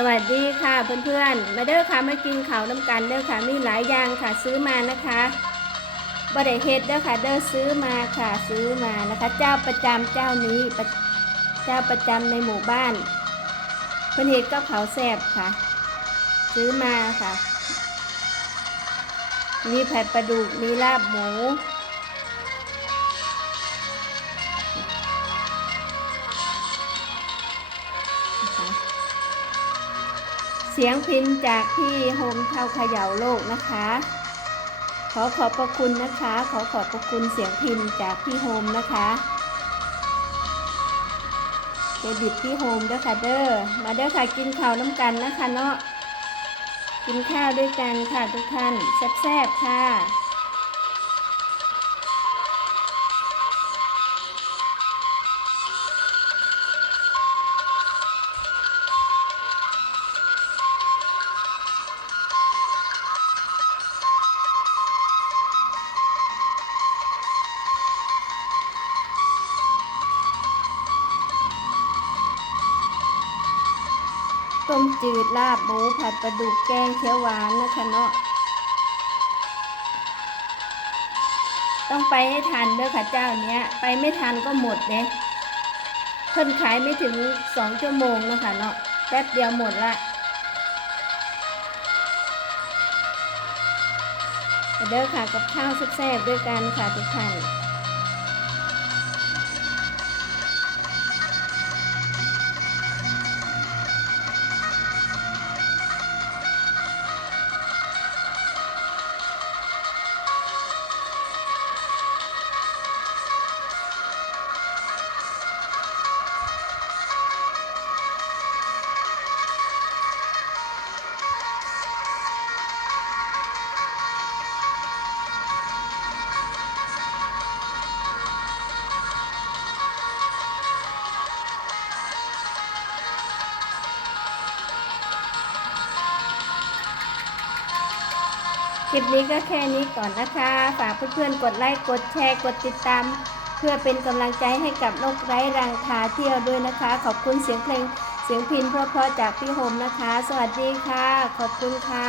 สวัสดีค่ะเพื่อนๆ มาเด้อค่ะมากินข้าวน้ำกันเด้อค่ะมีหลายอย่างค่ะซื้อมานะคะบริเฮ็ดเด้อค่ะเด้อซื้อมาค่ะซื้อมานะคะ เจ้าประจำเจ้านี้เจ้าประจำในหมู่บ้านเพื่อนเฮ็ดก็เขาแซ่บค่ะ ซื้อมาค่ะ มีแผัดปลาดุกมีลาบหมูนะคะ สียงพินจากที่โฮมเท่าเขย่าโลกนะคะ ขอขอบพระคุณนะคะ ขอขอบพระคุณเสียงพินจากพี่โฮมนะคะเครดิตพี่โฮมเด้อค่ะเด้อมาเด้อค่ะกินข้าวน้ำกันนะคะเนาะกินข้าวด้วยกันค่ะทุกท่านแซ่บๆค่ะ ต้มจืดลาบหมูผัดปลาดุกแกงเขียวหวานนะคะเนาะต้องไปให้ทันเด้อค่ะเจ้าเนี้ย ไปไม่ทันก็หมดเนี่ยเพิ่นขายไม่ถึงสองชั่วโมงเนะคะเนาะแป๊บเดียวหมดละเด้อค่ะกับข้าวแซ่บๆด้วยกันค่ะทุกท่าน คลิปนี้ก็แค่นี้ก่อนนะคะ ฝากเพื่อนๆ กดไลค์ กดแชร์ กดติดตาม เพื่อเป็นกำลังใจให้กับนกไร้รังคาเที่ยวด้วยนะคะ ขอบคุณเสียงเพลง เสียงพินเพราะๆจากพี่โฮมนะคะ สวัสดีค่ะ ขอบคุณค่ะ